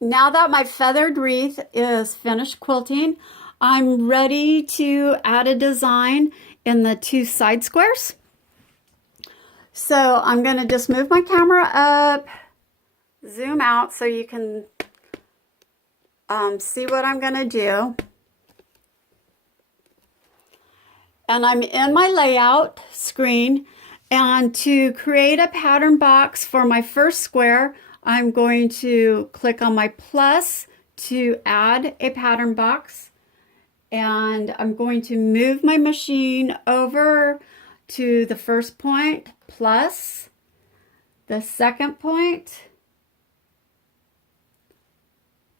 Now that my feathered wreath is finished quilting, I'm ready to add a design in the two side squares. So I'm going to just move my camera up, zoom out so you can see what I'm going to do. And I'm in my layout screen, and to create a pattern box for my first square, I'm going to click on my plus to add a pattern box, and I'm going to move my machine over to the first point, plus the second point,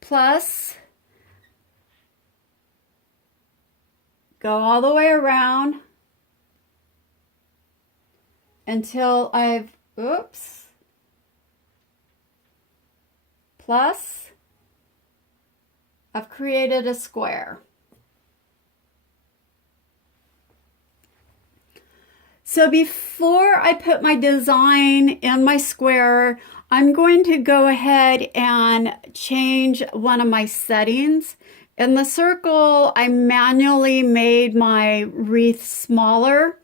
plus, go all the way around until I've, plus, I've created a square. So before I put my design in my square, I'm going to go ahead and change one of my settings. In the circle, I manually made my wreath smaller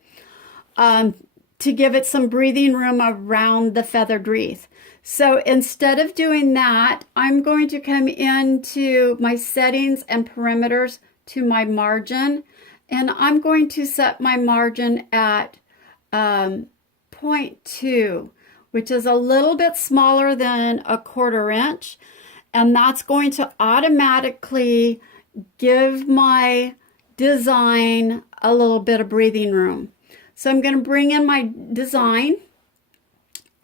to give it some breathing room around the feathered wreath. So instead of doing that, I'm going to come into my settings and perimeters to my margin, and I'm going to set my margin at 0.2, which is a little bit smaller than a 1/4 inch, and that's going to automatically give my design a little bit of breathing room. So I'm going to bring in my design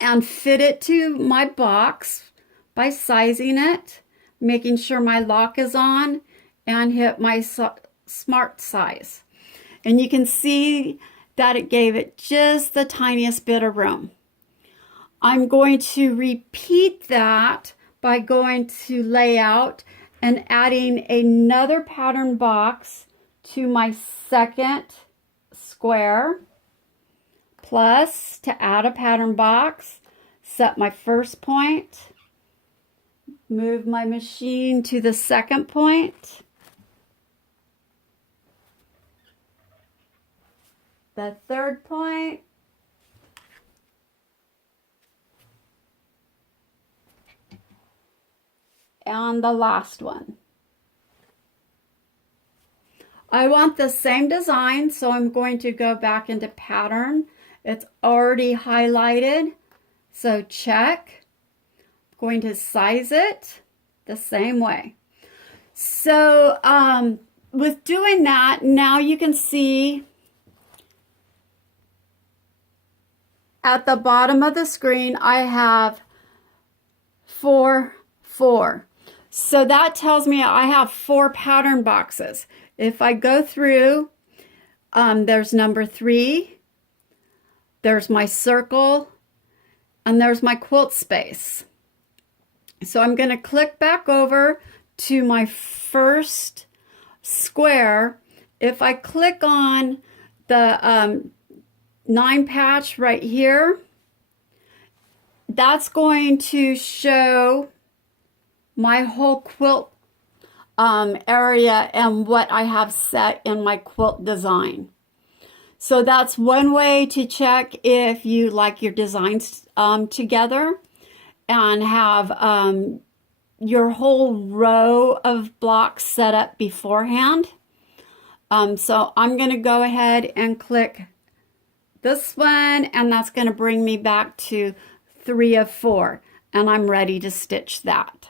and fit it to my box by sizing it, making sure my lock is on, and hit my smart size. And you can see that it gave it just the tiniest bit of room. I'm going to repeat that by going to layout and adding another pattern box to my second square, plus to add a pattern box, set my first point, move my machine to the second point, the third point, and the last one. I want the same design, so I'm going to go back into pattern. It's already highlighted, so check. I'm going to size it the same way. So with doing that, now you can see at the bottom of the screen, I have 4, 4. So that tells me I have 4 pattern boxes. If I go through, there's number 3, there's my circle, and there's my quilt space. So I'm going to click back over to my first square. If I click on the 9 patch right here, that's going to show my whole quilt area and what I have set in my quilt design. So that's one way to check if you like your designs together and have your whole row of blocks set up beforehand. So I'm going to go ahead and click this one, and that's going to bring me back to 3 of 4, and I'm ready to stitch that.